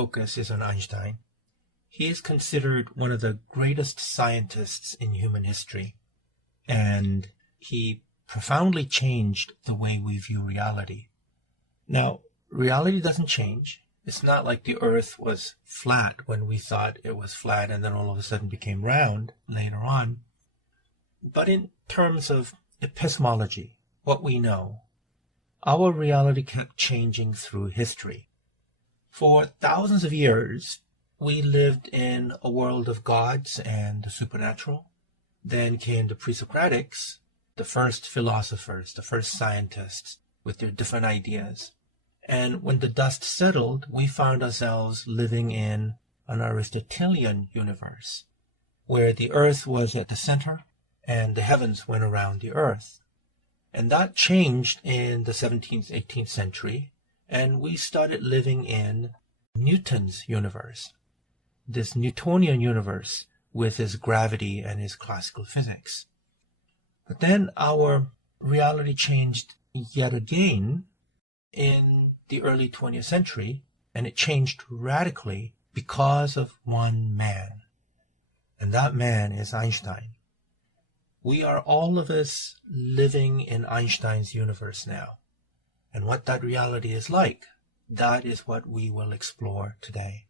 focus is on Einstein. He is considered one of the greatest scientists in human history, and he profoundly changed the way we view reality. Now, reality doesn't change. It's not like the Earth was flat when we thought it was flat and then all of a sudden became round later on. But in terms of epistemology, what we know, our reality kept changing through history. For thousands of years, we lived in a world of gods and the supernatural. Then came the pre-Socratics, the first philosophers, the first scientists with their different ideas. And when the dust settled, we found ourselves living in an Aristotelian universe, where the earth was at the center and the heavens went around the earth. And that changed in the 17th, 18th century, and we started living in Newton's universe, this Newtonian universe with his gravity and his classical physics. But then our reality changed yet again in the early 20th century, and it changed radically because of one man. And that man is Einstein. We are all of us living in Einstein's universe now. And what that reality is like, that is what we will explore today.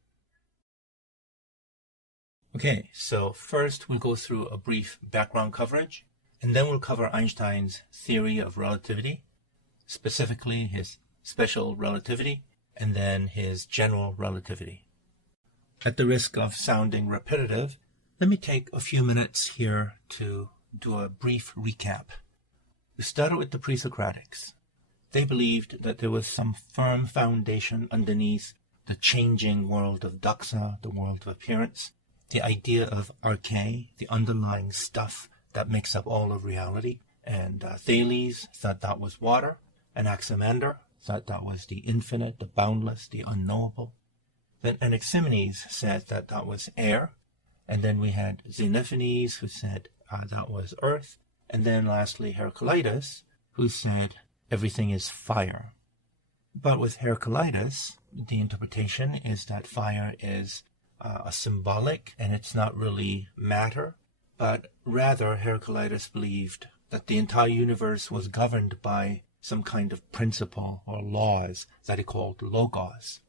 Okay, so first we'll go through a brief background coverage, and then we'll cover Einstein's theory of relativity, specifically his special relativity, and then his general relativity. At the risk of sounding repetitive, let me take a few minutes here to do a brief recap. We started with the pre-Socratics. They believed that there was some firm foundation underneath the changing world of doxa, the world of appearance, the idea of arche, the underlying stuff that makes up all of reality. And Thales thought that was water, and Anaximander thought that was the infinite, the boundless, the unknowable. Then Anaximenes said that that was air. And then we had Xenophanes, who said that was earth. And then lastly, Heraclitus, who said everything is fire. But with Heraclitus, the interpretation is that fire is a symbolic, and it's not really matter, but rather Heraclitus believed that the entire universe was governed by some kind of principle or laws that he called logos.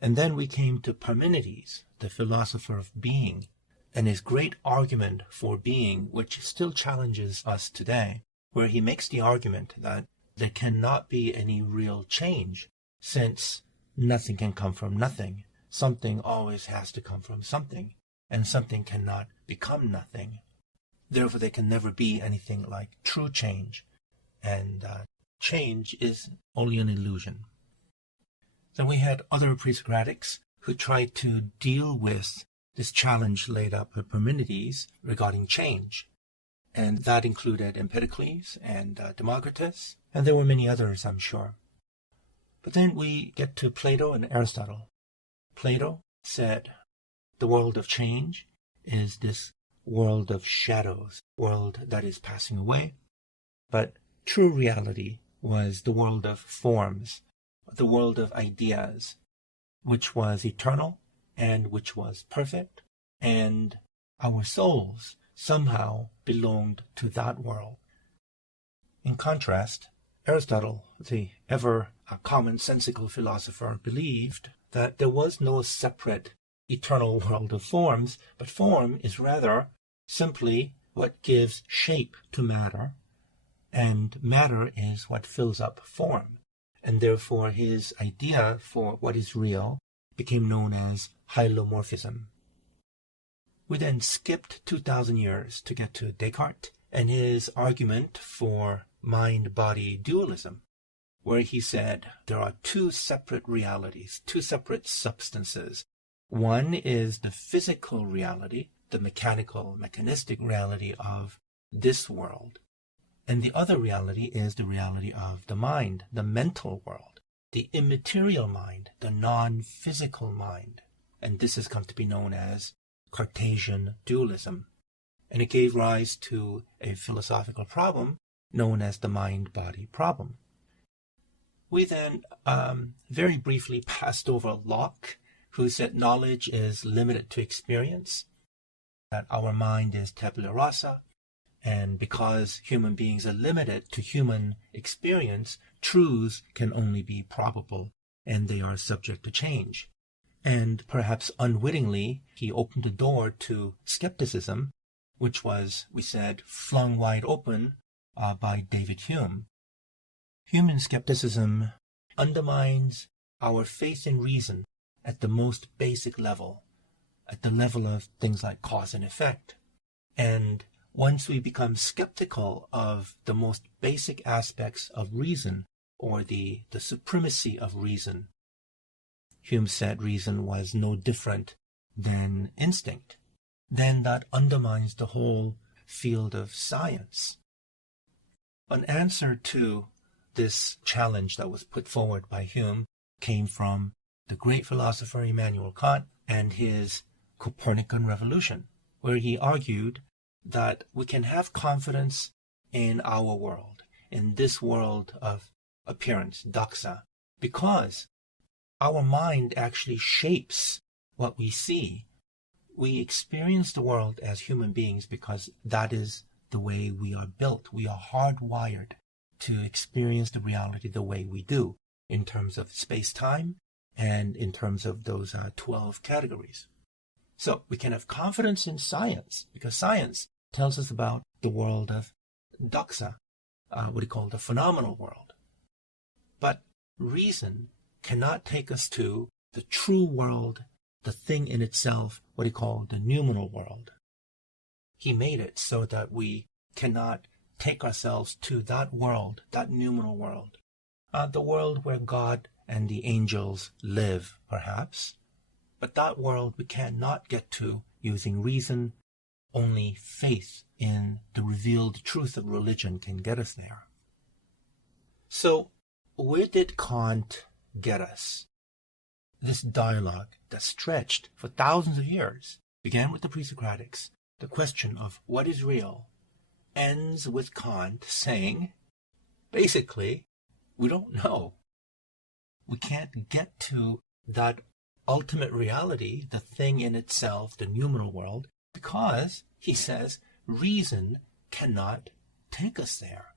And then we came to Parmenides, the philosopher of being, and his great argument for being, which still challenges us today, where he makes the argument that there cannot be any real change, since nothing can come from nothing. Something always has to come from something, and something cannot become nothing. Therefore, there can never be anything like true change, and change is only an illusion. Then we had other pre-Socratics who tried to deal with this challenge laid up by Parmenides regarding change, and that included Empedocles and Democritus, and there were many others, I'm sure. But then we get to Plato and Aristotle. Plato said the world of change is this world of shadows, world that is passing away. But true reality was the world of forms, the world of ideas, which was eternal and which was perfect, and our souls somehow belonged to that world. In contrast, Aristotle, the ever commonsensical philosopher, believed that there was no separate eternal world of forms, but form is rather simply what gives shape to matter, and matter is what fills up form. And therefore his idea for what is real became known as hylomorphism. We then skipped 2,000 years to get to Descartes and his argument for mind-body dualism, where he said there are two separate realities, two separate substances. One is the physical reality, the mechanical, mechanistic reality of this world. And the other reality is the reality of the mind, the mental world, the immaterial mind, the non-physical mind. And this has come to be known as Cartesian dualism. And it gave rise to a philosophical problem known as the mind-body problem. We then very briefly passed over Locke, who said knowledge is limited to experience, that our mind is tabula rasa, and because human beings are limited to human experience, truths can only be probable, and they are subject to change. And perhaps unwittingly, he opened the door to skepticism, which was, we said, flung wide open by David Hume. Human skepticism undermines our faith in reason at the most basic level, at the level of things like cause and effect. And once we become skeptical of the most basic aspects of reason, or the supremacy of reason, Hume said reason was no different than instinct, then that undermines the whole field of science. An answer to this challenge that was put forward by Hume came from the great philosopher Immanuel Kant and his Copernican revolution, where he argued that we can have confidence in our world, in this world of appearance, doxa, because our mind actually shapes what we see. We experience the world as human beings because that is the way we are built. We are hardwired to experience the reality the way we do, in terms of space-time and in terms of those 12 categories. So we can have confidence in science because science tells us about the world of doxa, what we call the phenomenal world. But reason cannot take us to the true world, the thing in itself, what he called the noumenal world. He made it so that we cannot take ourselves to that world, that noumenal world, the world where God and the angels live, perhaps. But that world we cannot get to using reason. Only faith in the revealed truth of religion can get us there. So, where did Kant get us? This dialogue that stretched for thousands of years began with the pre-Socratics. The question of what is real ends with Kant saying, basically, we don't know. We can't get to that ultimate reality, the thing in itself, the noumenal world, because, he says, reason cannot take us there.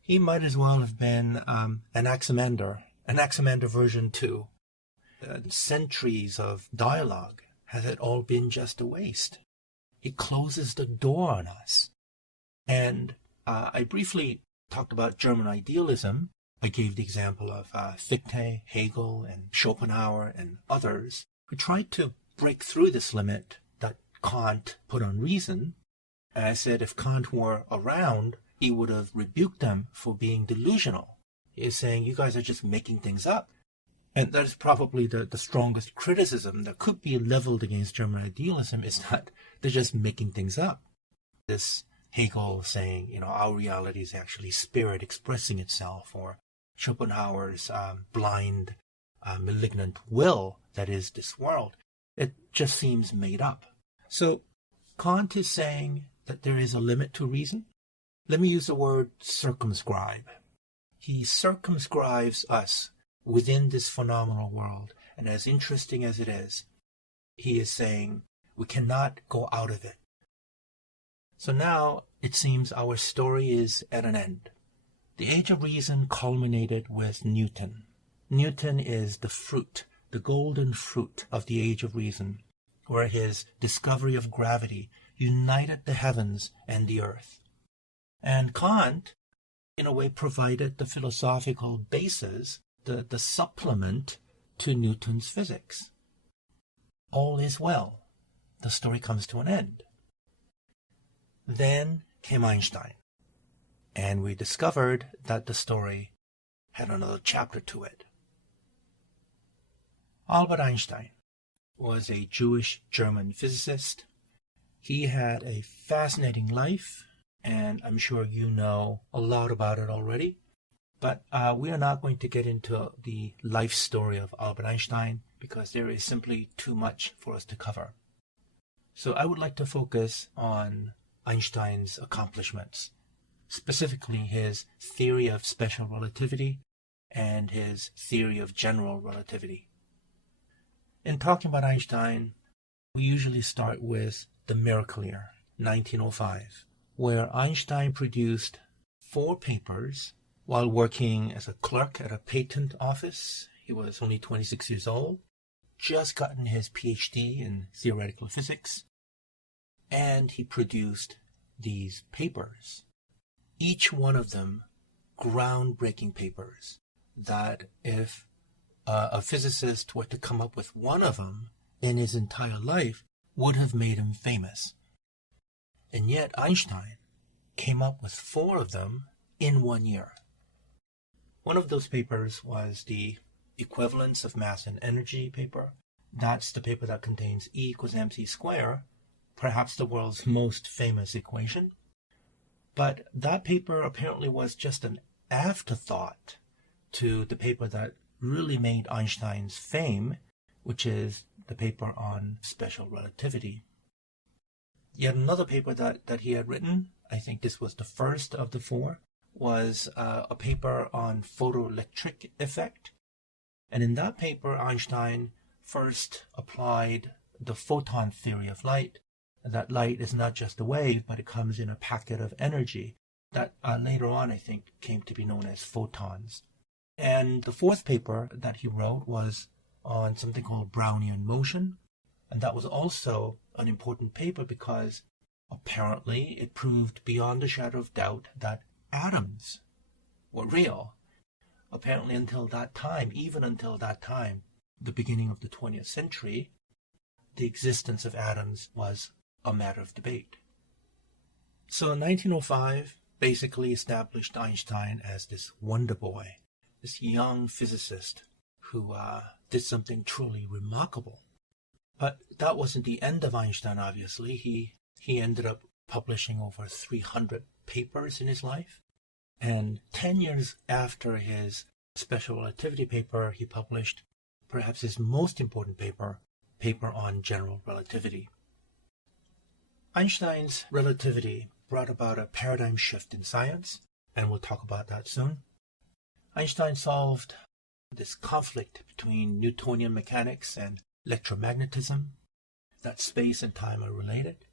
He might as well have been Anaximander version 2. Centuries of dialogue. Has it all been just a waste? He closes the door on us. And I briefly talked about German idealism. I gave the example of Fichte, Hegel, and Schopenhauer, and others who tried to break through this limit that Kant put on reason. And I said if Kant were around, he would have rebuked them for being delusional. He is saying, you guys are just making things up. And that is probably the strongest criticism that could be leveled against German idealism, is that they're just making things up. This Hegel saying, our reality is actually spirit expressing itself, or Schopenhauer's blind, malignant will that is this world. It just seems made up. So Kant is saying that there is a limit to reason. Let me use the word circumscribe. He circumscribes us within this phenomenal world. And as interesting as it is, he is saying we cannot go out of it. So now it seems our story is at an end. The Age of Reason culminated with Newton. Newton is the fruit, the golden fruit of the Age of Reason, where his discovery of gravity united the heavens and the earth. And Kant, in a way, provided the philosophical basis, the supplement to Newton's physics. All is well. The story comes to an end. Then came Einstein, and we discovered that the story had another chapter to it. Albert Einstein was a Jewish-German physicist. He had a fascinating life, and I'm sure you know a lot about it already. But we are not going to get into the life story of Albert Einstein because there is simply too much for us to cover. So I would like to focus on Einstein's accomplishments, specifically his theory of special relativity and his theory of general relativity. In talking about Einstein, we usually start with the miracle year, 1905, where Einstein produced 4 papers while working as a clerk at a patent office. He was only 26 years old, just gotten his PhD in theoretical physics, and he produced these papers. Each one of them groundbreaking papers that if a physicist were to come up with one of them in his entire life would have made him famous. And yet Einstein came up with 4 of them in 1 year. One of those papers was the equivalence of mass and energy paper. That's the paper that contains E equals mc squared, perhaps the world's most famous equation. But that paper apparently was just an afterthought to the paper that really made Einstein's fame, which is the paper on special relativity. Yet another paper that he had written, I think this was the first of the 4, was a paper on photoelectric effect. And in that paper, Einstein first applied the photon theory of light, that light is not just a wave, but it comes in a packet of energy that later on, I think, came to be known as photons. And the 4th paper that he wrote was on something called Brownian motion. And that was also an important paper because apparently it proved beyond a shadow of doubt that atoms were real. Apparently until that time, even until that time, the beginning of the 20th century, the existence of atoms was a matter of debate. So in 1905, basically established Einstein as this wonder boy, this young physicist who did something truly remarkable. But that wasn't the end of Einstein, obviously. He ended up publishing over 300 papers in his life. And 10 years after his special relativity paper, he published perhaps his most important paper on general relativity. Einstein's relativity brought about a paradigm shift in science, and we'll talk about that soon. Einstein solved this conflict between Newtonian mechanics and electromagnetism, that space and time are related,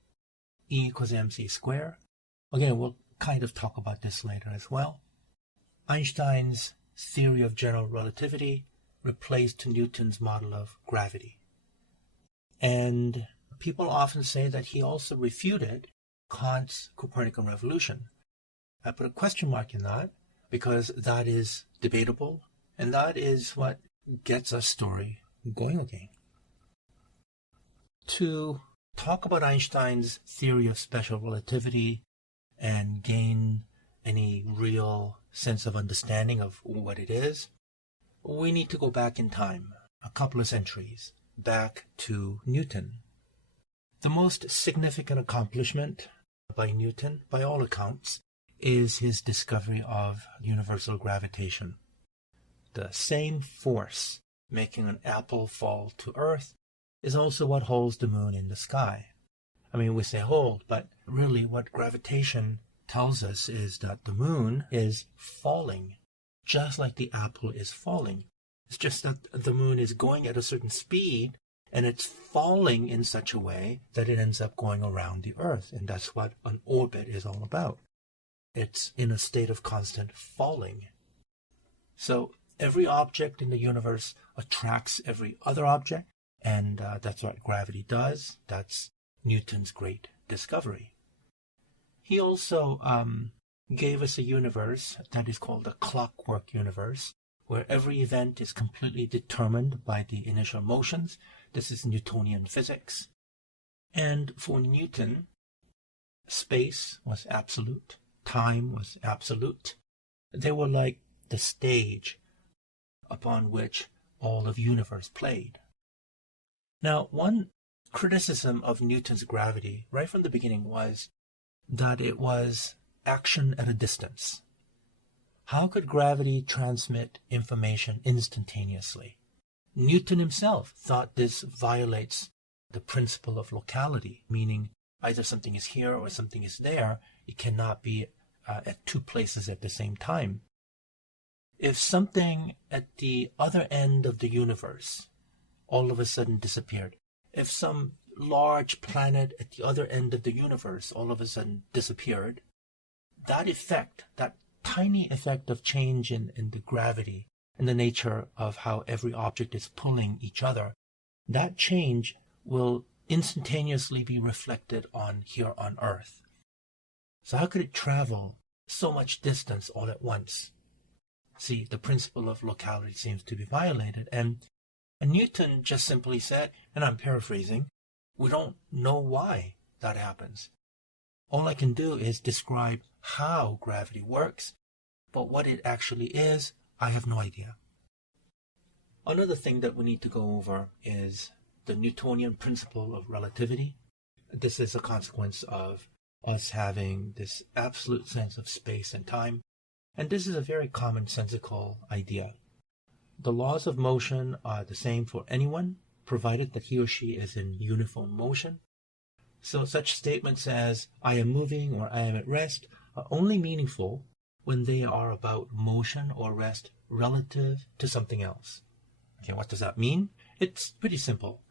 E equals mc squared. Again, we'll kind of talk about this later as well. Einstein's theory of general relativity replaced Newton's model of gravity. And people often say that he also refuted Kant's Copernican revolution. I put a question mark in that because that is debatable, and that is what gets our story going again. To talk about Einstein's theory of special relativity and gain any real sense of understanding of what it is, we need to go back in time, a couple of centuries, back to Newton. The most significant accomplishment by Newton, by all accounts, is his discovery of universal gravitation. The same force making an apple fall to earth is also what holds the moon in the sky. I mean, we say hold, but really what gravitation tells us is that the moon is falling, just like the apple is falling. It's just that the moon is going at a certain speed, and it's falling in such a way that it ends up going around the earth, and that's what an orbit is all about. It's in a state of constant falling. So every object in the universe attracts every other object, and that's what gravity does. That's Newton's great discovery. He also gave us a universe that is called a clockwork universe, where every event is completely determined by the initial motions. This is Newtonian physics. And for Newton, space was absolute, time was absolute. They were like the stage upon which all of the universe played. Now, one criticism of Newton's gravity right from the beginning was that it was action at a distance. How could gravity transmit information instantaneously? Newton himself thought this violates the principle of locality, meaning either something is here or something is there. It cannot be at two places at the same time. If something at the other end of the universe all of a sudden disappeared, if some large planet at the other end of the universe all of a sudden disappeared, that effect, that tiny effect of change in the gravity and the nature of how every object is pulling each other, that change will instantaneously be reflected on here on Earth. So how could it travel so much distance all at once? See, the principle of locality seems to be violated, and Newton just simply said, and I'm paraphrasing, we don't know why that happens. All I can do is describe how gravity works, but what it actually is, I have no idea. Another thing that we need to go over is the Newtonian principle of relativity. This is a consequence of us having this absolute sense of space and time, and this is a very commonsensical idea. The laws of motion are the same for anyone, provided that he or she is in uniform motion. So such statements as, I am moving or I am at rest, are only meaningful when they are about motion or rest relative to something else. Okay, what does that mean? It's pretty simple.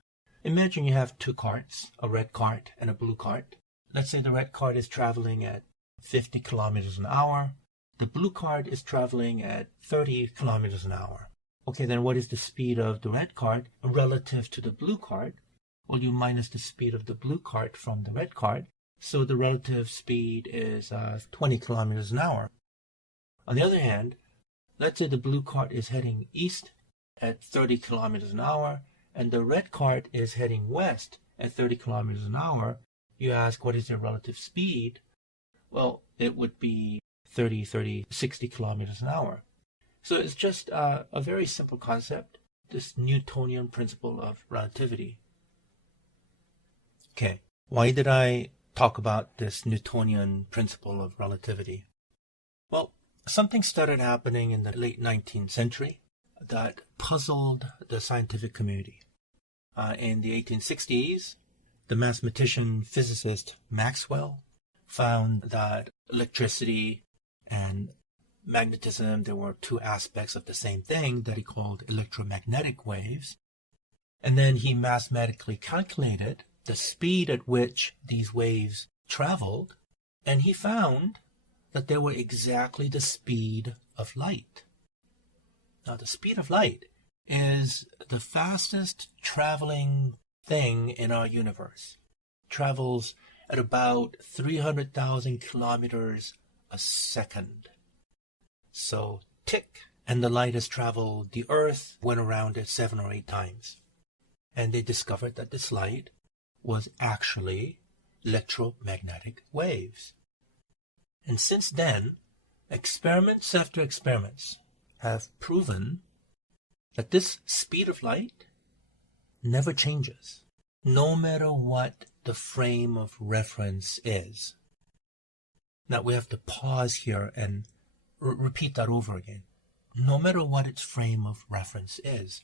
Imagine you have two carts, a red cart and a blue cart. Let's say the red cart is traveling at 50 kilometers an hour. The blue cart is traveling at 30 kilometers an hour. Okay, then what is the speed of the red cart relative to the blue cart? Well, you minus the speed of the blue cart from the red cart, so the relative speed is 20 kilometers an hour. On the other hand, let's say the blue cart is heading east at 30 kilometers an hour, and the red cart is heading west at 30 kilometers an hour. You ask, what is their relative speed? Well, it would be 60 kilometers an hour. So it's just a very simple concept, this Newtonian principle of relativity. Okay, why did I talk about this Newtonian principle of relativity? Well, something started happening in the late 19th century that puzzled the scientific community. In the 1860s, the mathematician physicist Maxwell found that electricity and magnetism, there were two aspects of the same thing that he called electromagnetic waves. And then he mathematically calculated the speed at which these waves traveled, and he found that they were exactly the speed of light. Now, the speed of light is the fastest traveling thing in our universe. It travels at about 300,000 kilometers a second. So, tick, and the light has traveled, the Earth went around it 7 or 8 times. And they discovered that this light was actually electromagnetic waves. And since then, experiments after experiments have proven that this speed of light never changes, no matter what the frame of reference is. Now we have to pause here and repeat that over again. No matter what its frame of reference is.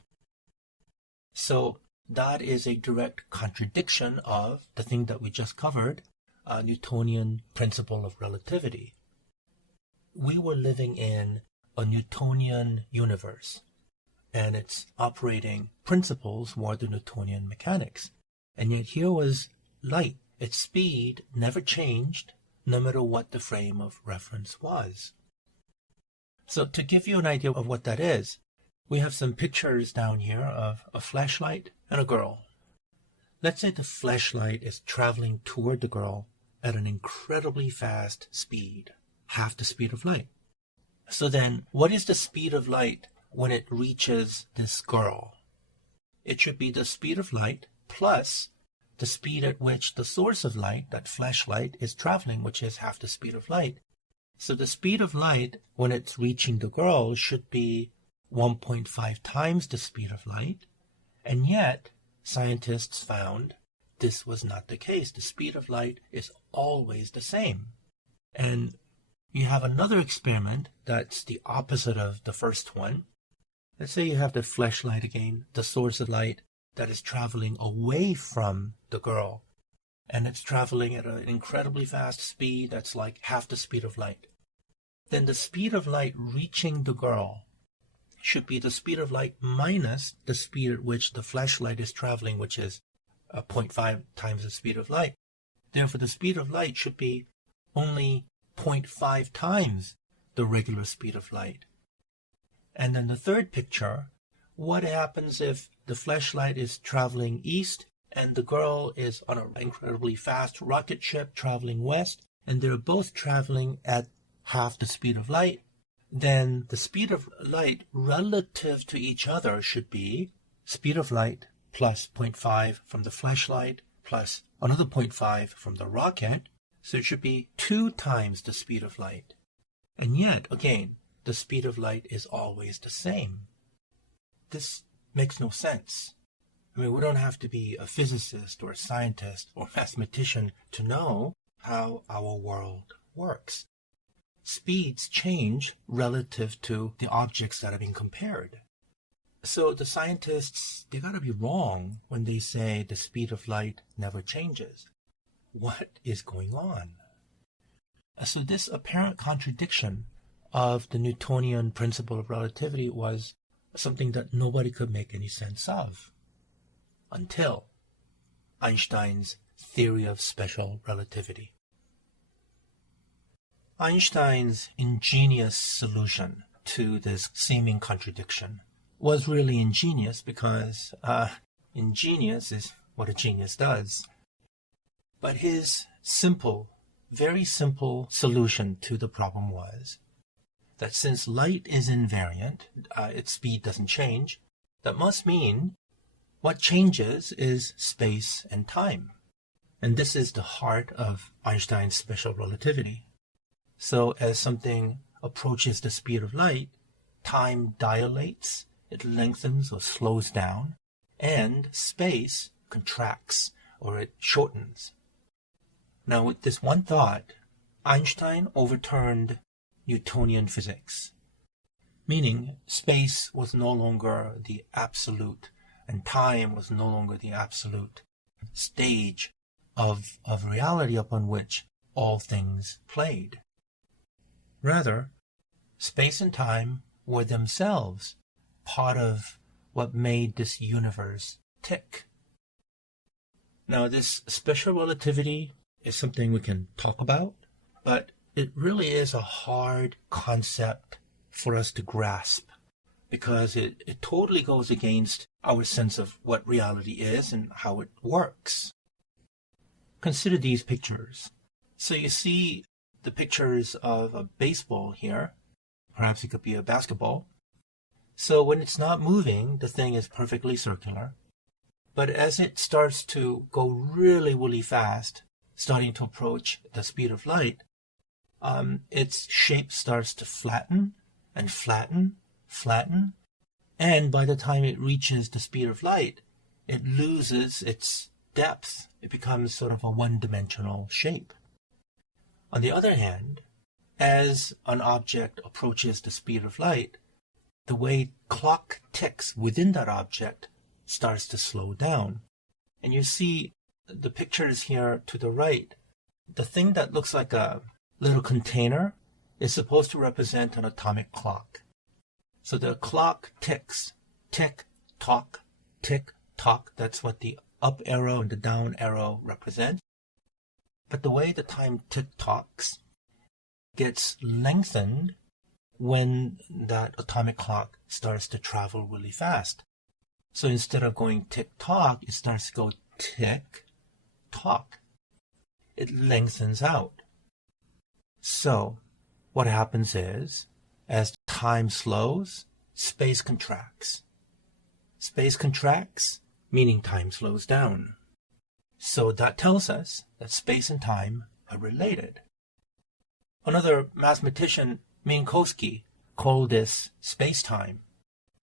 So that is a direct contradiction of the thing that we just covered, Newtonian principle of relativity. We were living in a Newtonian universe, and its operating principles were the Newtonian mechanics. And yet here was light. Its speed never changed, no matter what the frame of reference was. So to give you an idea of what that is, we have some pictures down here of a flashlight and a girl. Let's say the flashlight is traveling toward the girl at an incredibly fast speed, half the speed of light. So then, what is the speed of light when it reaches this girl? It should be the speed of light plus the speed at which the source of light, that flashlight, is traveling, which is half the speed of light. So the speed of light when it's reaching the girl should be 1.5 times the speed of light, and yet scientists found this was not the case. The speed of light is always the same. And you have another experiment that's the opposite of the first one. Let's say you have the flashlight again, the source of light that is traveling away from the girl, and it's traveling at an incredibly fast speed that's like half the speed of light. Then the speed of light reaching the girl should be the speed of light minus the speed at which the flashlight is traveling, which is 0.5 times the speed of light. Therefore, the speed of light should be only 0.5 times the regular speed of light. And then the third picture, what happens if the flashlight is traveling east and the girl is on an incredibly fast rocket ship traveling west, and they're both traveling at half the speed of light? Then the speed of light relative to each other should be speed of light plus 0.5 from the flashlight plus another 0.5 from the rocket. So it should be 2 times the speed of light. And yet, again, the speed of light is always the same. This makes no sense. I mean, we don't have to be a physicist or a scientist or mathematician to know how our world works. Speeds change relative to the objects that are being compared. So the scientists, they gotta be wrong when they say the speed of light never changes. What is going on? So this apparent contradiction of the Newtonian principle of relativity was something that nobody could make any sense of until Einstein's theory of special relativity. Einstein's ingenious solution to this seeming contradiction was really ingenious because ingenious is what a genius does. But his simple, very simple solution to the problem was that since light is invariant, its speed doesn't change, that must mean what changes is space and time. And this is the heart of Einstein's special relativity. So as something approaches the speed of light, time dilates, it lengthens or slows down, and space contracts or it shortens. Now with this one thought, Einstein overturned Newtonian physics, meaning space was no longer the absolute and time was no longer the absolute stage of reality upon which all things played. Rather, space and time were themselves part of what made this universe tick. Now, this special relativity is something we can talk about, but it really is a hard concept for us to grasp because it totally goes against our sense of what reality is and how it works. Consider these pictures. So you see the pictures of a baseball here. Perhaps it could be a basketball. So when it's not moving, the thing is perfectly circular. But as it starts to go really, really fast, starting to approach the speed of light, its shape starts to flatten and flatten, flatten. And by the time it reaches the speed of light, it loses its depth. It becomes sort of a one-dimensional shape. On the other hand, as an object approaches the speed of light, the way clock ticks within that object starts to slow down. And you see the pictures here to the right. The thing that looks like a little container is supposed to represent an atomic clock. So the clock ticks, tick, tock, tick, tock. That's what the up arrow and the down arrow represent. But the way the time tick-tocks gets lengthened when that atomic clock starts to travel really fast. So instead of going tick-tock, it starts to go tick-tock. It lengthens out. So what happens is, as time slows, space contracts. Space contracts, meaning time slows down. So that tells us that space and time are related. Another mathematician, Minkowski, called this space-time,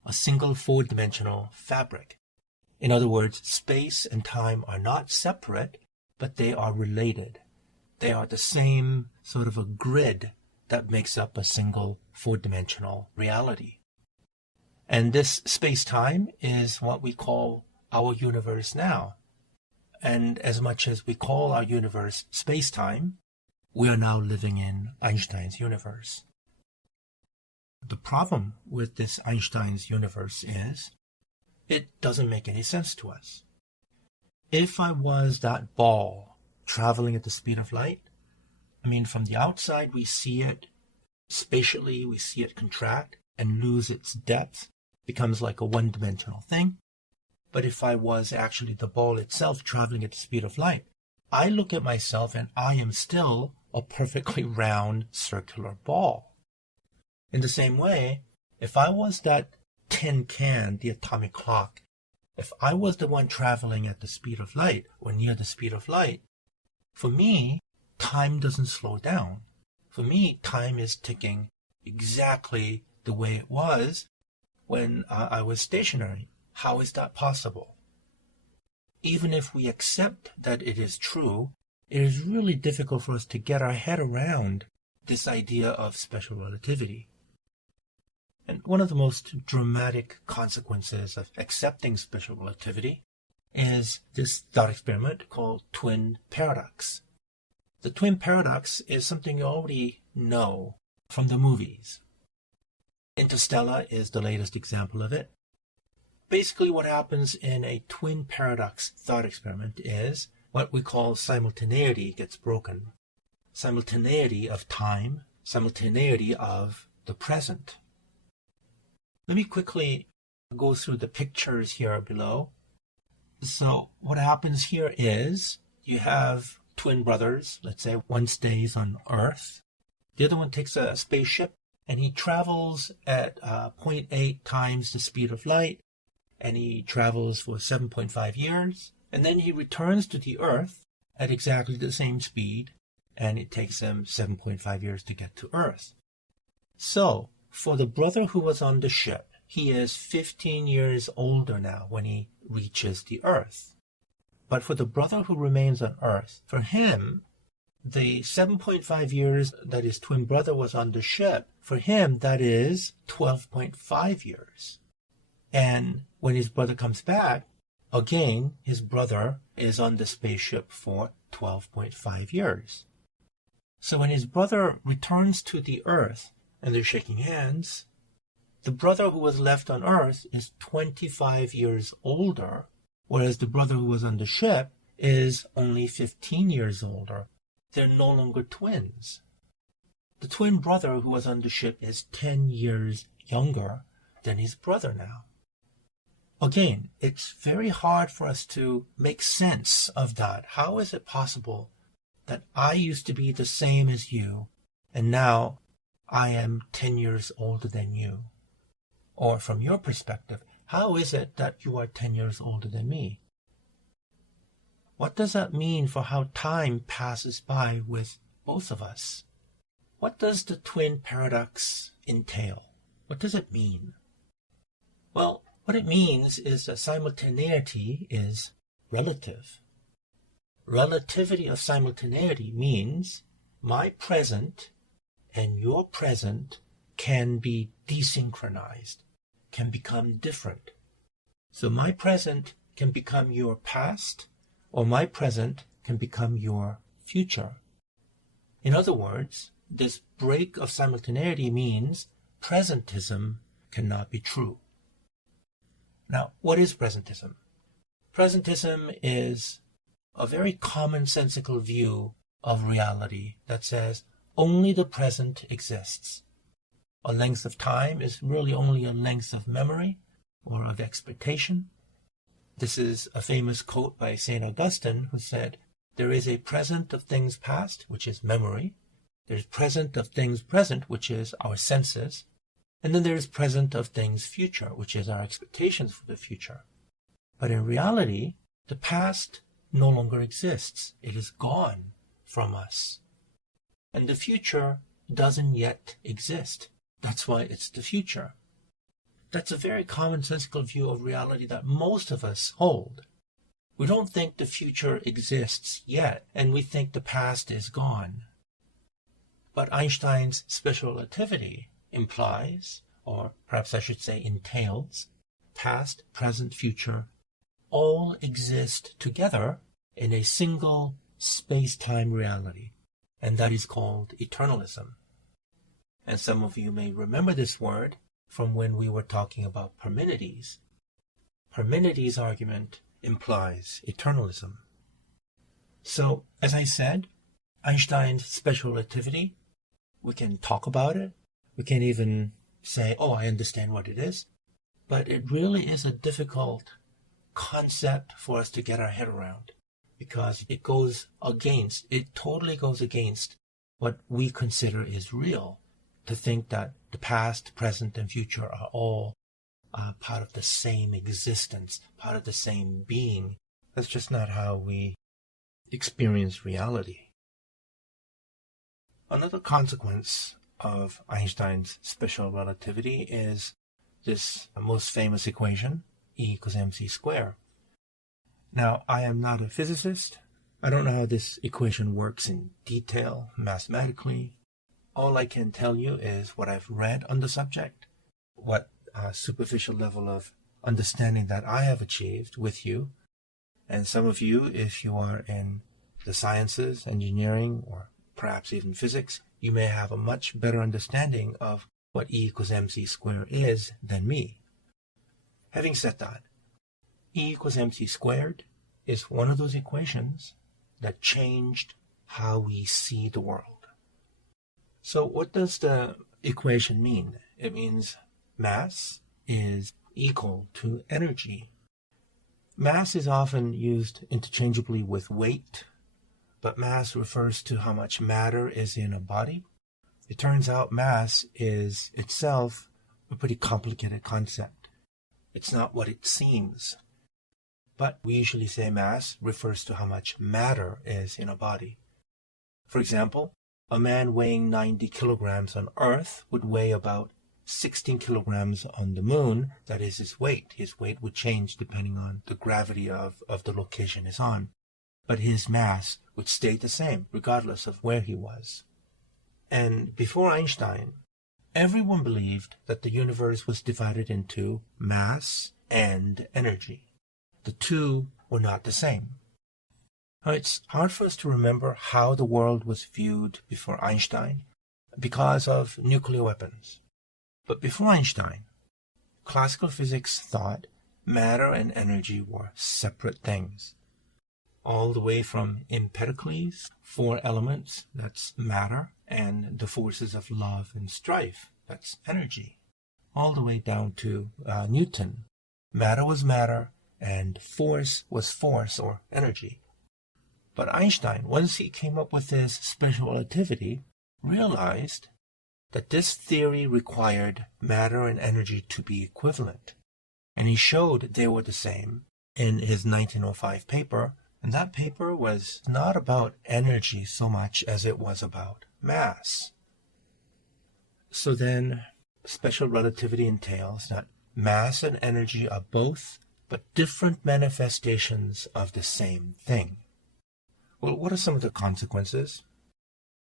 a single four-dimensional fabric. In other words, space and time are not separate, but they are related. They are the same sort of a grid that makes up a single four-dimensional reality. And this space-time is what we call our universe now. And as much as we call our universe space-time, we are now living in Einstein's universe. The problem with this Einstein's universe is it doesn't make any sense to us. If I was that ball traveling at the speed of light, from the outside we see it spatially, we see it contract and lose its depth, becomes like a one-dimensional thing. But if I was actually the ball itself traveling at the speed of light, I look at myself and I am still a perfectly round circular ball. In the same way, if I was that tin can, the atomic clock, if I was the one traveling at the speed of light or near the speed of light, for me, time doesn't slow down. For me, time is ticking exactly the way it was when I was stationary. How is that possible? Even if we accept that it is true, it is really difficult for us to get our head around this idea of special relativity. And one of the most dramatic consequences of accepting special relativity is this thought experiment called twin paradox. The twin paradox is something you already know from the movies. Interstellar is the latest example of it. Basically, what happens in a twin paradox thought experiment is what we call simultaneity gets broken. Simultaneity of time, simultaneity of the present. Let me quickly go through the pictures here below. So what happens here is you have twin brothers. Let's say one stays on Earth. The other one takes a spaceship and he travels at 0.8 times the speed of light. And he travels for 7.5 years, and then he returns to the Earth at exactly the same speed, and it takes him 7.5 years to get to Earth. So, for the brother who was on the ship, he is 15 years older now when he reaches the Earth. But for the brother who remains on Earth, for him, the 7.5 years that his twin brother was on the ship, for him that is 12.5 years. And when his brother comes back, again, his brother is on the spaceship for 12.5 years. So when his brother returns to the Earth and they're shaking hands, the brother who was left on Earth is 25 years older, whereas the brother who was on the ship is only 15 years older. They're no longer twins. The twin brother who was on the ship is 10 years younger than his brother now. Again, it's very hard for us to make sense of that. How is it possible that I used to be the same as you, and now I am 10 years older than you? Or from your perspective, how is it that you are 10 years older than me? What does that mean for how time passes by with both of us? What does the twin paradox entail? What does it mean? Well, what it means is that simultaneity is relative. Relativity of simultaneity means my present and your present can be desynchronized, can become different. So my present can become your past, or my present can become your future. In other words, this break of simultaneity means presentism cannot be true. Now, what is presentism? Presentism is a very commonsensical view of reality that says only the present exists. A length of time is really only a length of memory or of expectation. This is a famous quote by St. Augustine, who said, there is a present of things past, which is memory. There's present of things present, which is our senses. And then there is present of things future, which is our expectations for the future. But in reality, the past no longer exists. It is gone from us. And the future doesn't yet exist. That's why it's the future. That's a very commonsensical view of reality that most of us hold. We don't think the future exists yet, and we think the past is gone. But Einstein's special relativity implies, or perhaps I should say entails, past, present, future, all exist together in a single space-time reality, and that is called eternalism. And some of you may remember this word from when we were talking about Parmenides. Parmenides' argument implies eternalism. So, as I said, Einstein's special relativity, we can talk about it. We can even say, oh, I understand what it is. But it really is a difficult concept for us to get our head around, because it totally goes against what we consider is real, to think that the past, present, and future are all part of the same existence, part of the same being. That's just not how we experience reality. Another consequence of Einstein's special relativity is this most famous equation, E equals mc squared. Now, I am not a physicist. I don't know how this equation works in detail, mathematically. All I can tell you is what I've read on the subject, what superficial level of understanding that I have achieved with you. And some of you, if you are in the sciences, engineering, or perhaps even physics, you may have a much better understanding of what E equals mc squared is than me. Having said that, E equals mc squared is one of those equations that changed how we see the world. So what does the equation mean? It means mass is equal to energy. Mass is often used interchangeably with weight, but mass refers to how much matter is in a body. It turns out mass is itself a pretty complicated concept. It's not what it seems. But we usually say mass refers to how much matter is in a body. For example, a man weighing 90 kilograms on Earth would weigh about 16 kilograms on the moon. That is his weight. His weight would change depending on the gravity of the location he's on. But his mass would stay the same regardless of where he was. And before Einstein, everyone believed that the universe was divided into mass and energy. The two were not the same. Now, it's hard for us to remember how the world was viewed before Einstein because of nuclear weapons. But before Einstein, classical physics thought matter and energy were separate things. All the way from Empedocles, 4 elements, that's matter, and the forces of love and strife, that's energy. All the way down to Newton, matter was matter, and force was force or energy. But Einstein, once he came up with his special relativity, realized that this theory required matter and energy to be equivalent. And he showed they were the same in his 1905 paper, and that paper was not about energy so much as it was about mass. So then, special relativity entails that mass and energy are both but different manifestations of the same thing. Well, what are some of the consequences?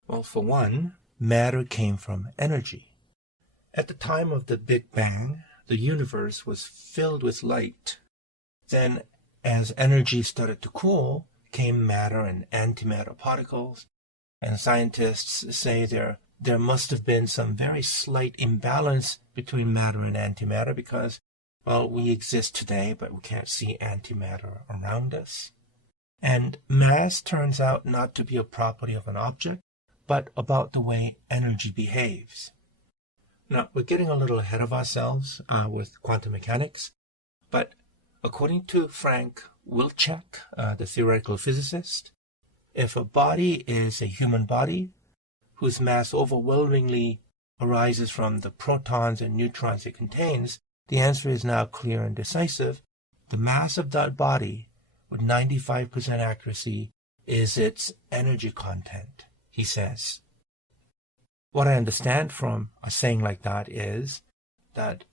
Well, for one, matter came from energy. At the time of the Big Bang, the universe was filled with light. Then, as energy started to cool, came matter and antimatter particles, and scientists say there must have been some very slight imbalance between matter and antimatter because, well, we exist today, but we can't see antimatter around us. And mass turns out not to be a property of an object, but about the way energy behaves. Now, we're getting a little ahead of ourselves with quantum mechanics, but according to Frank Wilczek, the theoretical physicist, if a body is a human body whose mass overwhelmingly arises from the protons and neutrons it contains, the answer is now clear and decisive. The mass of that body, with 95% accuracy, is its energy content, he says. What I understand from a saying like that is that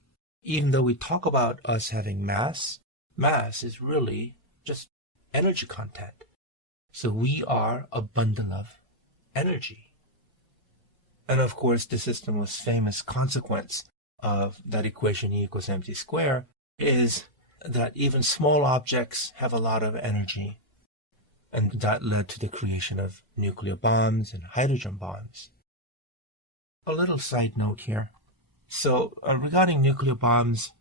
even though we talk about us having mass, mass is really just energy content. So we are a bundle of energy. And of course, this is the most famous consequence of that equation E equals mc squared is that even small objects have a lot of energy. And that led to the creation of nuclear bombs and hydrogen bombs. A little side note here. So, regarding nuclear bombs,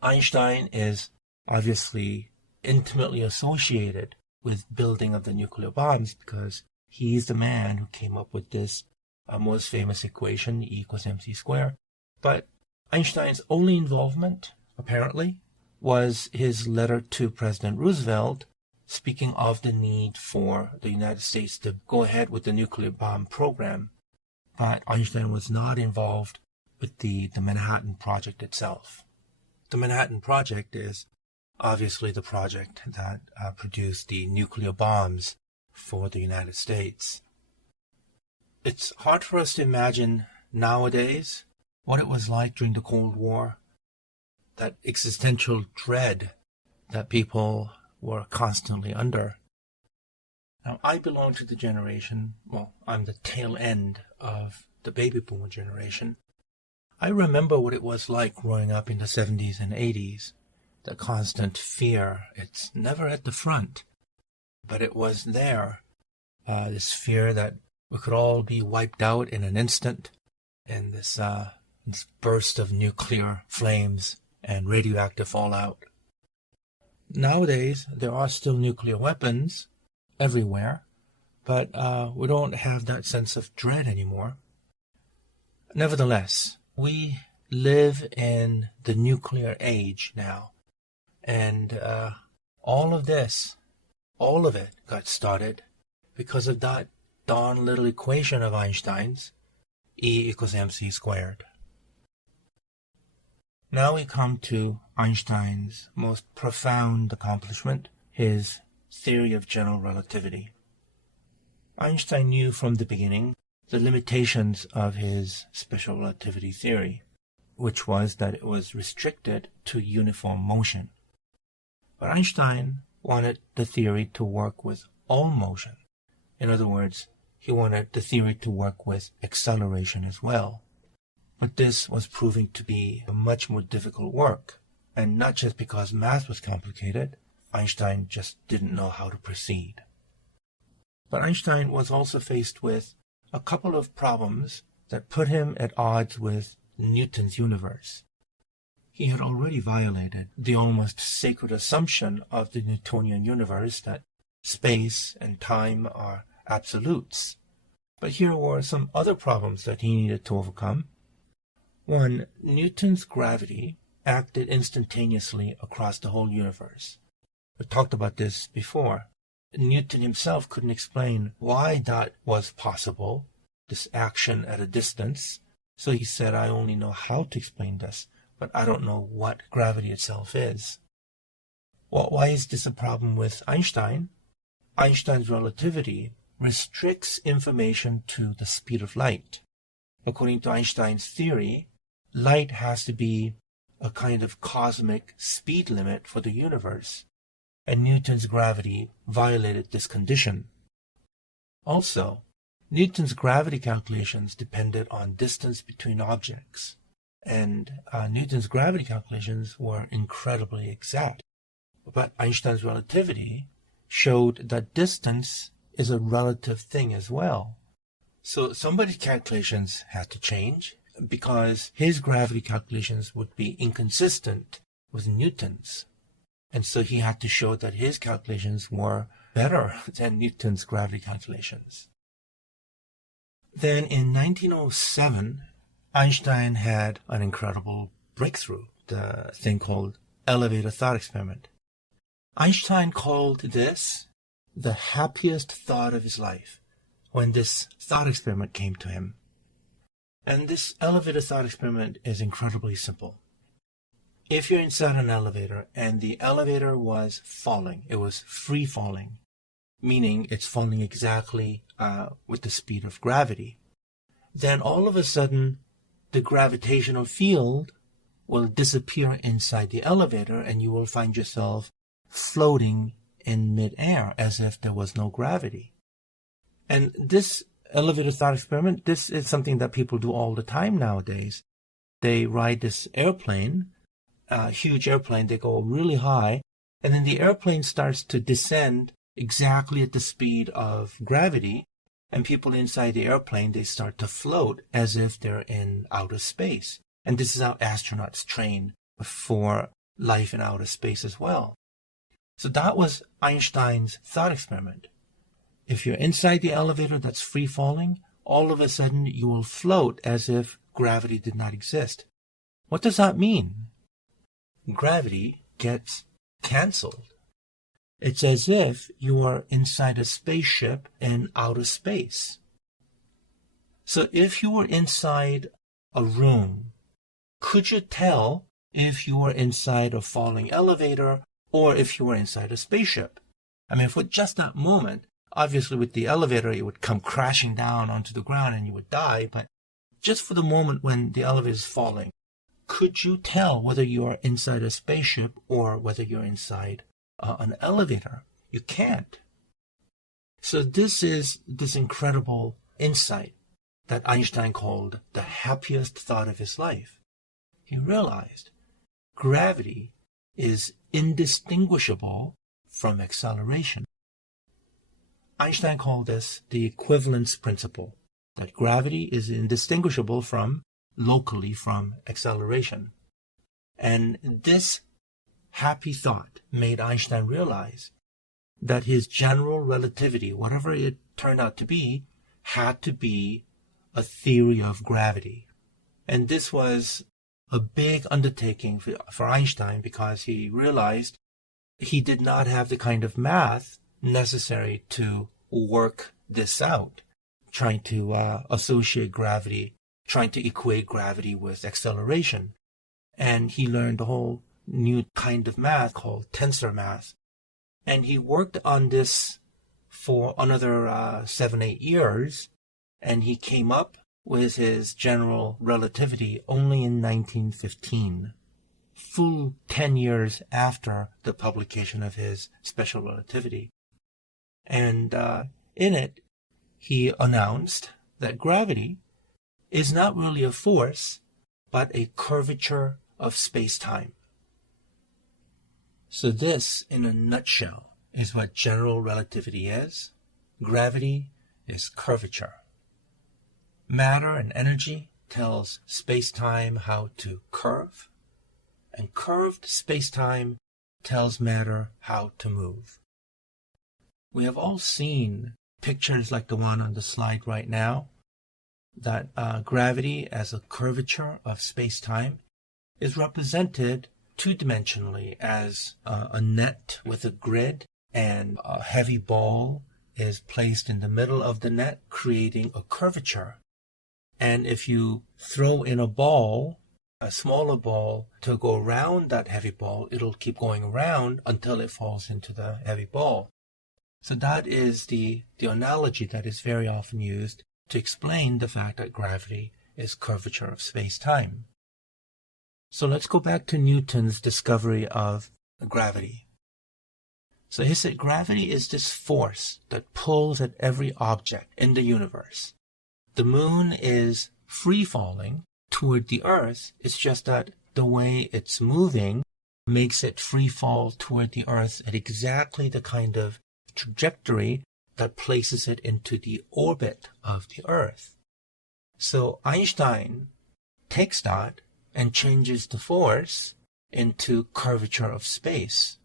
Einstein is obviously intimately associated with building of the nuclear bombs because he's the man who came up with this most famous equation, E equals mc squared. But Einstein's only involvement, apparently, was his letter to President Roosevelt speaking of the need for the United States to go ahead with the nuclear bomb program. But Einstein was not involved with the Manhattan Project itself. The Manhattan Project is obviously the project that produced the nuclear bombs for the United States. It's hard for us to imagine nowadays what it was like during the Cold War, that existential dread that people were constantly under. Now, I belong to the generation, well, I'm the tail end of the baby boomer generation. I remember what it was like growing up in the 70s and 80s. The constant fear. It's never at the front, but it was there. This fear that we could all be wiped out in an instant, and this burst of nuclear flames and radioactive fallout. Nowadays, there are still nuclear weapons everywhere, but we don't have that sense of dread anymore. Nevertheless, we live in the nuclear age now, and all of it got started because of that darn little equation of Einstein's, E equals mc squared. Now we come to Einstein's most profound accomplishment, his theory of general relativity. Einstein knew from the beginning the limitations of his special relativity theory, which was that it was restricted to uniform motion. But Einstein wanted the theory to work with all motion. In other words, he wanted the theory to work with acceleration as well. But this was proving to be a much more difficult work, and not just because math was complicated, Einstein just didn't know how to proceed. But Einstein was also faced with a couple of problems that put him at odds with Newton's universe. He had already violated the almost sacred assumption of the Newtonian universe that space and time are absolutes. But here were some other problems that he needed to overcome. One, Newton's gravity acted instantaneously across the whole universe. We talked about this before. Newton himself couldn't explain why that was possible, this action at a distance. So he said, I only know how to explain this, but I don't know what gravity itself is. Well, why is this a problem with Einstein? Einstein's relativity restricts information to the speed of light. According to Einstein's theory, light has to be a kind of cosmic speed limit for the universe, and Newton's gravity violated this condition. Also, Newton's gravity calculations depended on distance between objects, and Newton's gravity calculations were incredibly exact. But Einstein's relativity showed that distance is a relative thing as well. So somebody's calculations had to change because his gravity calculations would be inconsistent with Newton's. And so he had to show that his calculations were better than Newton's gravity calculations. Then in 1907, Einstein had an incredible breakthrough, the thing called elevator thought experiment. Einstein called this the happiest thought of his life when this thought experiment came to him. And this elevator thought experiment is incredibly simple. If you're inside an elevator and the elevator was falling, it was free falling, meaning it's falling exactly with the speed of gravity, then all of a sudden the gravitational field will disappear inside the elevator and you will find yourself floating in midair as if there was no gravity. And this elevator thought experiment, this is something that people do all the time nowadays. They ride this airplane, a huge airplane, they go really high, and then the airplane starts to descend exactly at the speed of gravity, And people inside the airplane, they start to float as if they're in outer space. And this is how astronauts train for life in outer space as well. So that was Einstein's thought experiment. If you're inside the elevator that's free falling, all of a sudden you will float as if gravity did not exist. What does that mean? Gravity gets cancelled. It's as if you are inside a spaceship in outer space. So if you were inside a room, could you tell if you were inside a falling elevator or if you were inside a spaceship? I mean, for just that moment, obviously with the elevator, it would come crashing down onto the ground and you would die. But just for the moment when the elevator is falling, could you tell whether you are inside a spaceship or whether you're inside an elevator? You can't. So this is this incredible insight that Einstein called the happiest thought of his life. He realized gravity is indistinguishable from acceleration. Einstein called this the equivalence principle, that gravity is indistinguishable locally from acceleration. And this happy thought made Einstein realize that his general relativity, whatever it turned out to be, had to be a theory of gravity. And this was a big undertaking for Einstein because he realized he did not have the kind of math necessary to work this out, trying to associate gravity, trying to equate gravity with acceleration. And he learned a whole new kind of math called tensor math. And he worked on this for another 7-8 years, and he came up with his general relativity only in 1915, full 10 years after the publication of his special relativity. And in it, he announced that gravity is not really a force, but a curvature of space-time. So this, in a nutshell, is what general relativity is. Gravity is curvature. Matter and energy tells space-time how to curve, and curved space-time tells matter how to move. We have all seen pictures like the one on the slide right now, that gravity as a curvature of space-time is represented two-dimensionally as a net with a grid, and a heavy ball is placed in the middle of the net, creating a curvature. And if you throw in a ball, a smaller ball, to go around that heavy ball, it'll keep going around until it falls into the heavy ball. So that is the analogy that is very often used to explain the fact that gravity is curvature of space-time. So let's go back to Newton's discovery of gravity. So he said gravity is this force that pulls at every object in the universe. The moon is free-falling toward the Earth. It's just that the way it's moving makes it free fall toward the Earth at exactly the kind of trajectory that places it into the orbit of the Earth. So Einstein takes that and changes the force into curvature of space.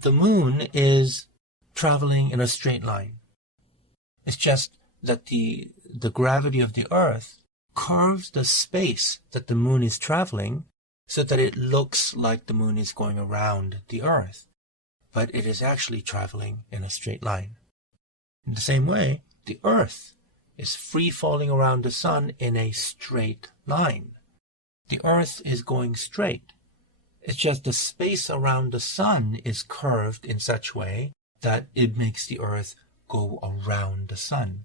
The moon is traveling in a straight line. It's just that the gravity of the Earth curves the space that the moon is traveling so that it looks like the moon is going around the Earth, but it is actually traveling in a straight line. In the same way, the Earth is free falling around the sun in a straight line. The Earth is going straight. It's just the space around the sun is curved in such a way that it makes the Earth go around the sun.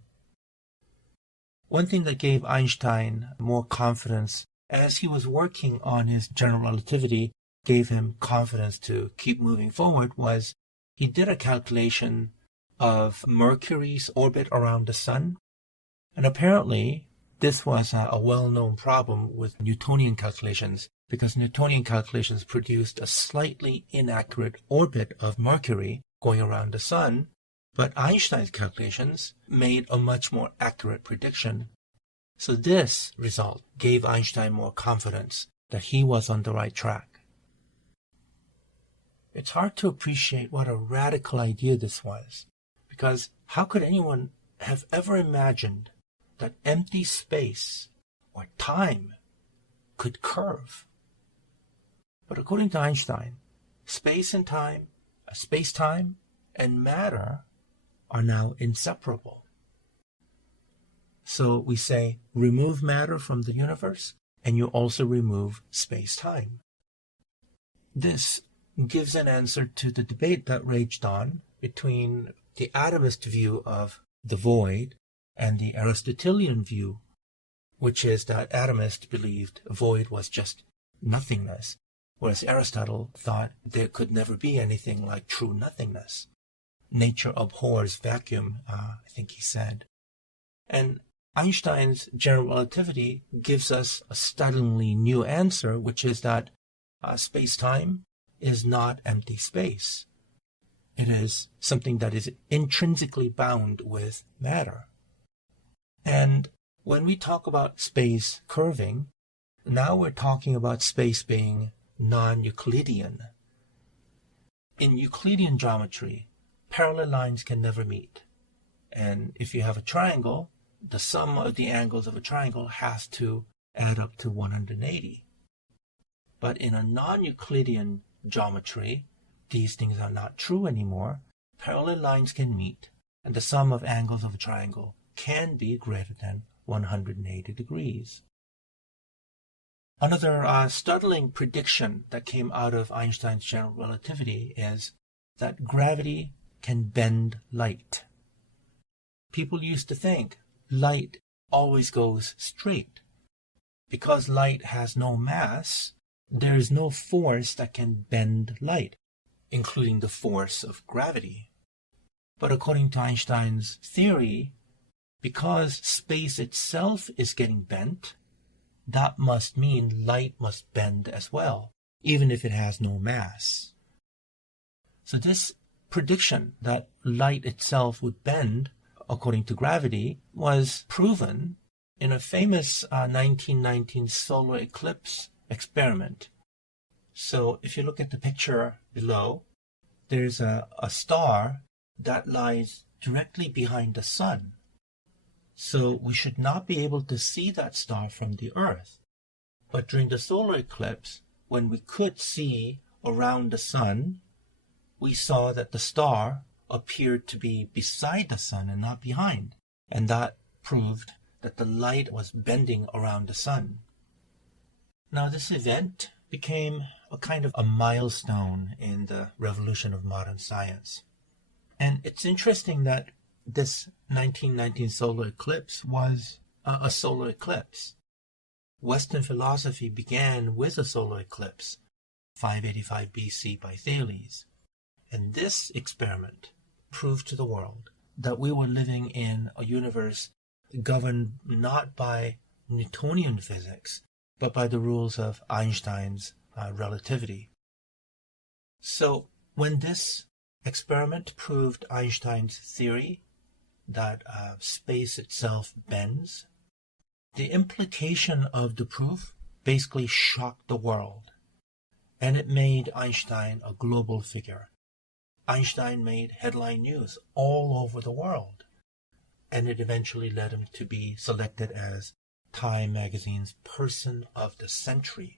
One thing that gave Einstein more confidence as he was working on his general relativity, gave him confidence to keep moving forward, was he did a calculation of Mercury's orbit around the sun. And apparently, this was a well-known problem with Newtonian calculations, because Newtonian calculations produced a slightly inaccurate orbit of Mercury going around the sun. But Einstein's calculations made a much more accurate prediction. So this result gave Einstein more confidence that he was on the right track. It's hard to appreciate what a radical idea this was, because how could anyone have ever imagined that empty space or time could curve? But according to Einstein, space and time, space-time and matter are now inseparable. So we say, remove matter from the universe, and you also remove space-time. This gives an answer to the debate that raged on between the atomist view of the void and the Aristotelian view, which is that atomists believed void was just nothingness, whereas Aristotle thought there could never be anything like true nothingness. Nature abhors vacuum, I think he said. And Einstein's general relativity gives us a startlingly new answer, which is that space-time is not empty space. It is something that is intrinsically bound with matter. And when we talk about space curving, now we're talking about space being non-Euclidean. In Euclidean geometry, parallel lines can never meet. And if you have a triangle, the sum of the angles of a triangle has to add up to 180. But in a non-Euclidean geometry, these things are not true anymore. Parallel lines can meet, and the sum of angles of a triangle can be greater than 180 degrees. Another startling prediction that came out of Einstein's general relativity is that gravity can bend light. People used to think light always goes straight. Because light has no mass, there is no force that can bend light, including the force of gravity. But according to Einstein's theory, because space itself is getting bent, that must mean light must bend as well, even if it has no mass. So this prediction that light itself would bend according to gravity was proven in a famous 1919 solar eclipse experiment. So if you look at the picture below, there's a star that lies directly behind the sun. So we should not be able to see that star from the Earth. But during the solar eclipse, when we could see around the sun, we saw that the star appeared to be beside the sun and not behind. And that proved that the light was bending around the sun. Now this event became a kind of a milestone in the revolution of modern science. And it's interesting that this 1919 solar eclipse was a solar eclipse. Western philosophy began with a solar eclipse, 585 BC by Thales. And this experiment proved to the world that we were living in a universe governed not by Newtonian physics, but by the rules of Einstein's relativity. So when this experiment proved Einstein's theory that space itself bends, the implication of the proof basically shocked the world, and it made Einstein a global figure. Einstein made headline news all over the world, and it eventually led him to be selected as Time magazine's Person of the Century.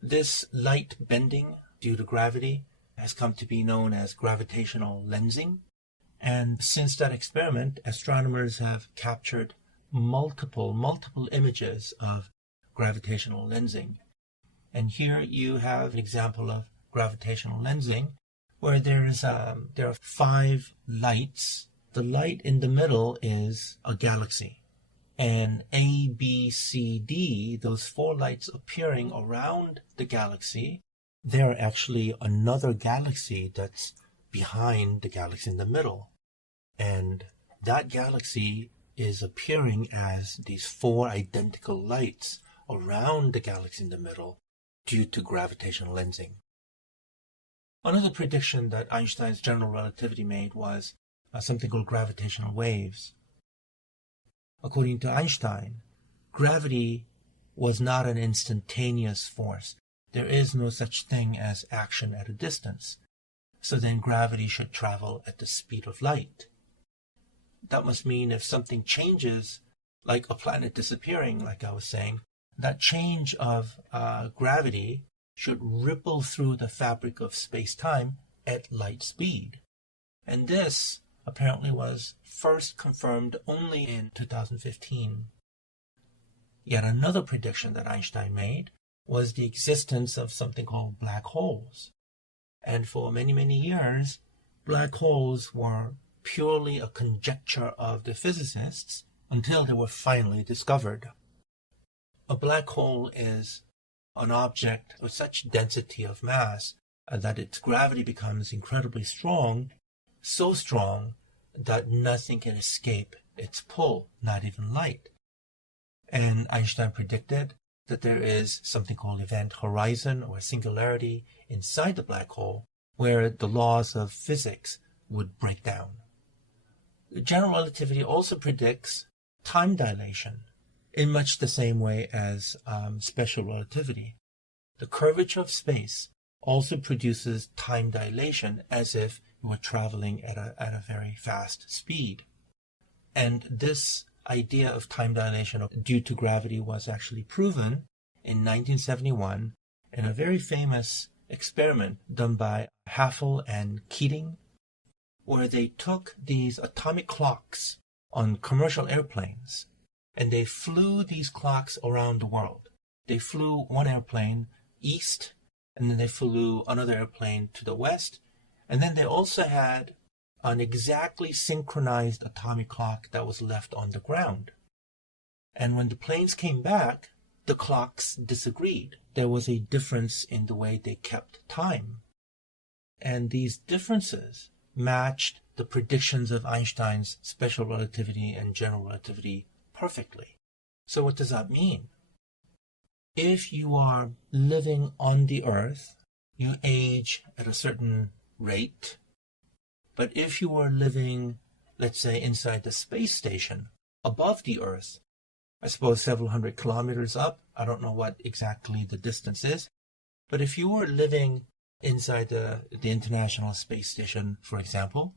This light bending due to gravity has come to be known as gravitational lensing, and since that experiment, astronomers have captured multiple images of gravitational lensing. And here you have an example of gravitational lensing where there are 5 lights. The light in the middle is a galaxy. And A, B, C, D, those 4 lights appearing around the galaxy, they're actually another galaxy that's behind the galaxy in the middle. And that galaxy is appearing as these 4 identical lights around the galaxy in the middle due to gravitational lensing. Another prediction that Einstein's general relativity made was something called gravitational waves. According to Einstein, gravity was not an instantaneous force. There is no such thing as action at a distance. So then gravity should travel at the speed of light. That must mean if something changes, like a planet disappearing, like I was saying, that change of gravity should ripple through the fabric of space-time at light speed. And this apparently was first confirmed only in 2015. Yet another prediction that Einstein made was the existence of something called black holes. And for many, many years, black holes were purely a conjecture of the physicists until they were finally discovered. A black hole is an object with such density of mass that its gravity becomes incredibly strong, so strong that nothing can escape its pull, not even light. And Einstein predicted that there is something called event horizon or singularity inside the black hole where the laws of physics would break down. General relativity also predicts time dilation in much the same way as special relativity. The curvature of space also produces time dilation as if you were traveling at a very fast speed. And this idea of time dilation due to gravity was actually proven in 1971 in a very famous experiment done by Haffel and Keating, where they took these atomic clocks on commercial airplanes and they flew these clocks around the world. They flew one airplane east, and then they flew another airplane to the west, and then they also had an exactly synchronized atomic clock that was left on the ground. And when the planes came back, the clocks disagreed. There was a difference in the way they kept time. And these differences matched the predictions of Einstein's special relativity and general relativity perfectly. So what does that mean? If you are living on the Earth, you age at a certain rate. But if you were living, let's say, inside the space station, above the Earth, I suppose several hundred kilometers up, I don't know what exactly the distance is, but if you were living inside the International Space Station, for example,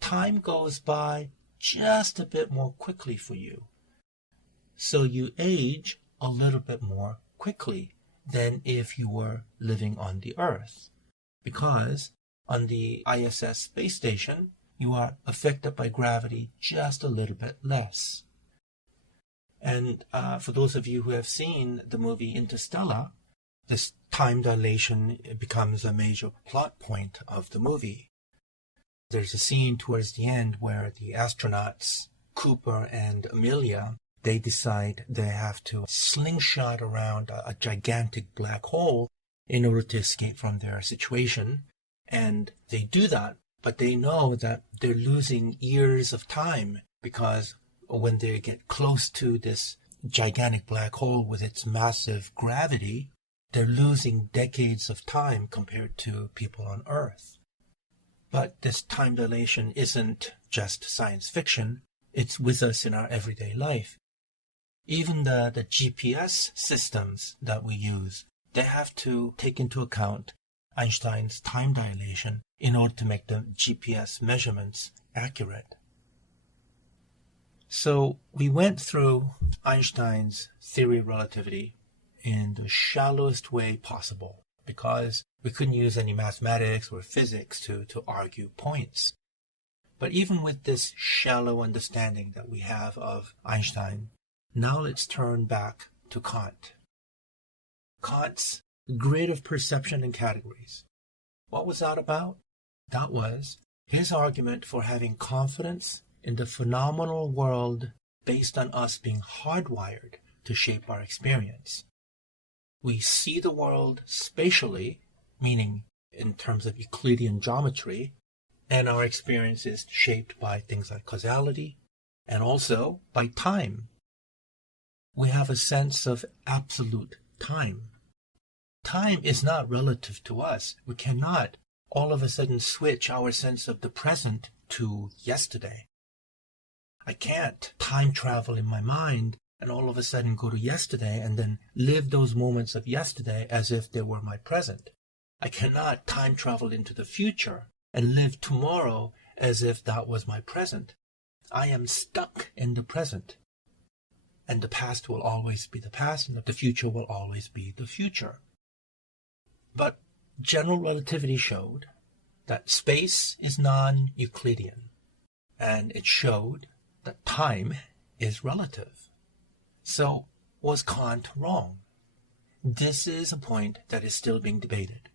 time goes by just a bit more quickly for you. So you age a little bit more quickly than if you were living on the Earth. Because on the ISS space station, you are affected by gravity just a little bit less. And for those of you who have seen the movie Interstellar, this time dilation becomes a major plot point of the movie. There's a scene towards the end where the astronauts, Cooper and Amelia, they decide they have to slingshot around a gigantic black hole in order to escape from their situation. And they do that, but they know that they're losing years of time because when they get close to this gigantic black hole with its massive gravity, they're losing decades of time compared to people on Earth. But this time dilation isn't just science fiction. It's with us in our everyday life. Even the GPS systems that we use, they have to take into account Einstein's time dilation in order to make the GPS measurements accurate. So we went through Einstein's theory of relativity in the shallowest way possible because we couldn't use any mathematics or physics to argue points. But even with this shallow understanding that we have of Einstein, now let's turn back to Kant. Kant's grid of perception and categories. What was that about? That was his argument for having confidence in the phenomenal world based on us being hardwired to shape our experience. We see the world spatially, meaning in terms of Euclidean geometry, and our experience is shaped by things like causality and also by time. We have a sense of absolute time. Time is not relative to us. We cannot all of a sudden switch our sense of the present to yesterday. I can't time travel in my mind and all of a sudden go to yesterday and then live those moments of yesterday as if they were my present. I cannot time travel into the future and live tomorrow as if that was my present. I am stuck in the present. And the past will always be the past, and the future will always be the future. But general relativity showed that space is non-Euclidean, and it showed that time is relative. So, was Kant wrong? This is a point that is still being debated.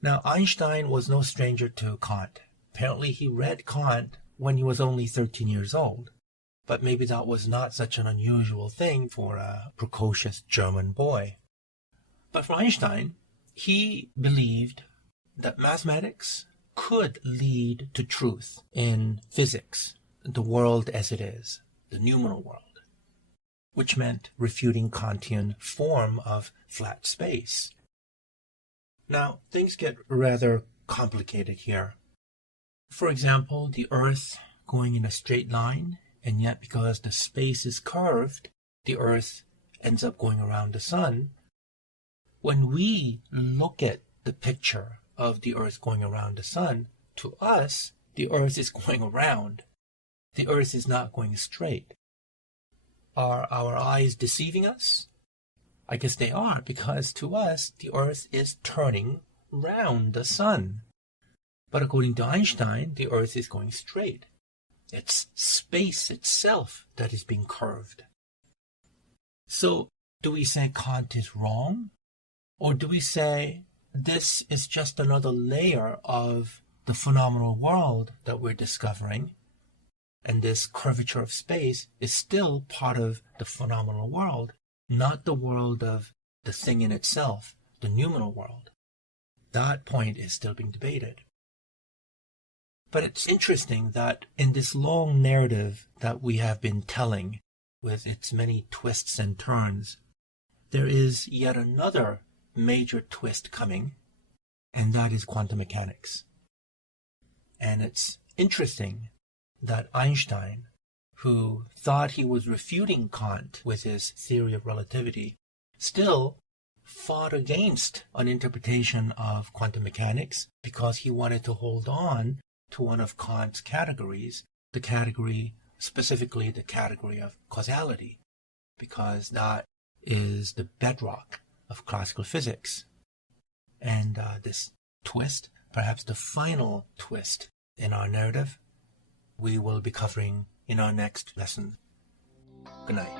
Now, Einstein was no stranger to Kant. Apparently, he read Kant when he was only 13 years old. But maybe that was not such an unusual thing for a precocious German boy. But for Einstein, he believed that mathematics could lead to truth in physics, the world as it is, the numinal world, which meant refuting Kantian form of flat space. Now, things get rather complicated here. For example, the Earth going in a straight line, and yet because the space is curved, the Earth ends up going around the sun. When we look at the picture of the Earth going around the sun, to us, the Earth is going around. The Earth is not going straight. Are our eyes deceiving us? I guess they are, because to us, the Earth is turning round the sun. But according to Einstein, the Earth is going straight. It's space itself that is being curved. So, do we say Kant is wrong? Or do we say this is just another layer of the phenomenal world that we're discovering, and this curvature of space is still part of the phenomenal world, not the world of the thing in itself, the numinal world? That point is still being debated. But it's interesting that in this long narrative that we have been telling, with its many twists and turns, there is yet another major twist coming, and that is quantum mechanics. And it's interesting that Einstein, who thought he was refuting Kant with his theory of relativity, still fought against an interpretation of quantum mechanics because he wanted to hold on to one of Kant's categories, specifically the category of causality, because that is the bedrock of classical physics. And this twist, perhaps the final twist in our narrative, we will be covering in our next lesson. Good night.